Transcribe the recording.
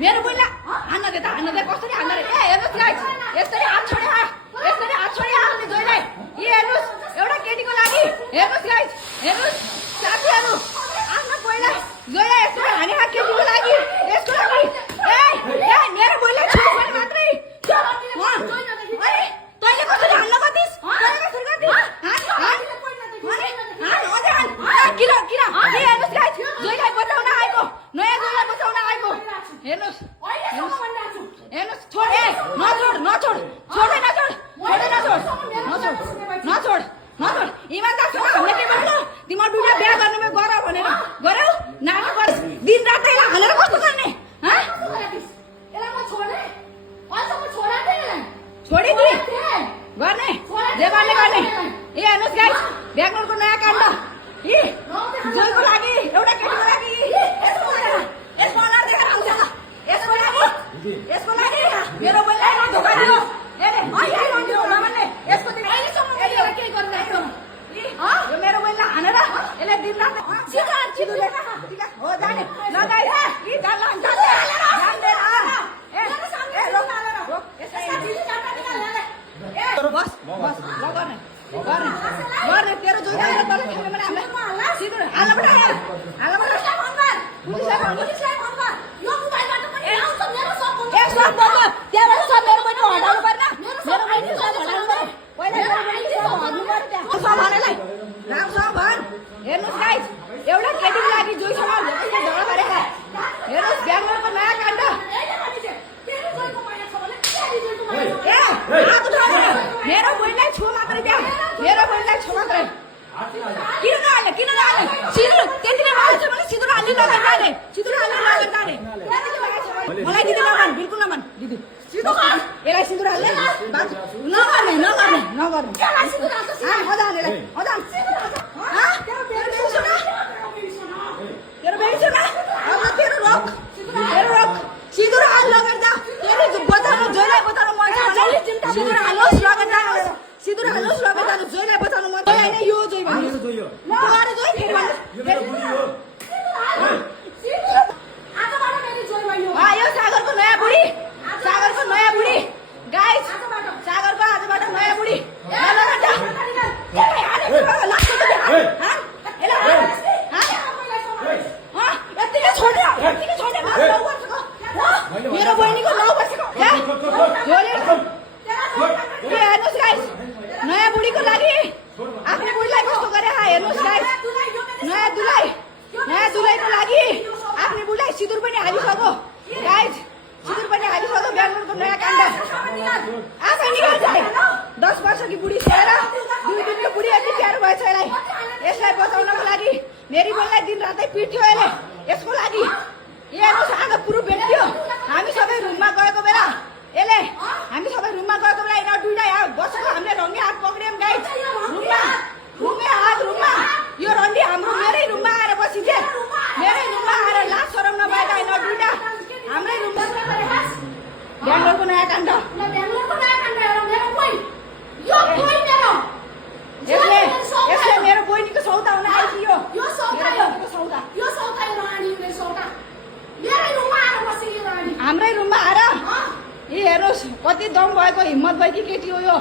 मेरो बोल्ला हान्न दे कसरी हान्न रे ए हेर्नुस् गाइस यसरी हात छोडे हाल्ने जोइलाई ए हेर्नुस् एउटा केटीको लागि हेर्नुस् गाइस हेर्नुस् साथीहरु आफ्नो पहिला जोइलाई यसरी हाने हात केटीको लागि यसको लागि ए मेरो बोल्ला छोड्नु पनि मात्रै अरे तैले कसरी हान्न गतिस तैले कसरी गतिस किन हेर्नुस् गाइस जोइलाई बचाउन आएको नयाँ जोइलाई बचाउन आएको हेर्नुस् छोड ए नछोड इमानदारसँग हामीले के भन्नु तिम्रो दुईटा बिहा गर्नुमा गर भनेर गर्यौ नाटक गर्छ दिन रात यसलाई हालेर कस्तो गर्ने छोडिदि गर्ने जे गर्ने ए हेर्नुस् गाइस ब्याङ्गलोरको नयाँ काण्ड जोइको लागि एउटा केटीको लागि यसको अनुहार देखेर आउँछ यसको लागि मेरो बोल्लाई धोका दियो यसको यो मेरो बोल्ला हानेर यसले दिन रात हो जाने गर्ने तेरो जोइ तल खेल्ने भने हामीलाई सिधै हेर्नुस् गाइस एउटा केटीको लागि जोइसँग झगडा गरेर हेर्नुस् ब्याङ्गलोरको नयाँ काण्ड मेरो बोइलाई छो मात्रै त्यहाँ मेरो बोइलाई छो मात्रै किन नहाल्ने सिधै त्यतिले माग्छ भने सिधै हाल्ने लगेर जाने मलाई दिदी नभन् बिल्कुल नभन् दिदी यसलाई सिन्दुर हाल्ने नगर्ने तेरो रोक सिन्दुर हाल लगेर जा तेरो बचाउनु जोइलाई बचाउनु मन छ सिन्दुर हाल्नुहोस् लगेर जानु जोइलाई बचाउनु मन छ हैन यो जोइ भन्नु अरे जोइ फेरि यो सागरको नयाँ बुढी गाइस सागरको आजबाट नयाँ बुढी मेरो बहिनीको 9 वर्षको हेर्नुहोस् गाइस नयाँ बुढीको लागि आफ्नो बुढीलाई कस्तो गरे हेर्नुहोस् गाइस नयाँ दुलाईको लागि आफ्नो बुढीलाई सिन्दुर पनि हालिसक्यो गाइस ब्याङ्गलोरको नयाँ काण्ड आफै निकाल्छ 10 वर्षकी बुढी छोडेर 2 दिनको बुढी यति प्यारो भएछ यसलाई बचाउनको लागि मेरी बोललाई दिन रातै पिट्थ्यो यसको लागि हेर्नुहोस् आगो पुरो भेट्थ्यो हामी सबै रुममा गएको बेला यिनीहरू दुईटा यहाँ बसेको हामीले रङ्गे हात पक्रियौँ गाइस रुममा यो रन्डी हाम्रो मेरै रुममा आएर बसिथे मेरै रुममा आएर लाज शरम नभएका यिनीहरू दुईटा हाम्रै रुममा ब्याङ्गलोरको नयाँ काण्ड यसले मेरो बहिनीको सौदा हुन आइदियो हाम्रै रुममा आएर हेर्नुहोस् कति दम भएको हिम्मत भएकी केटी हो यो।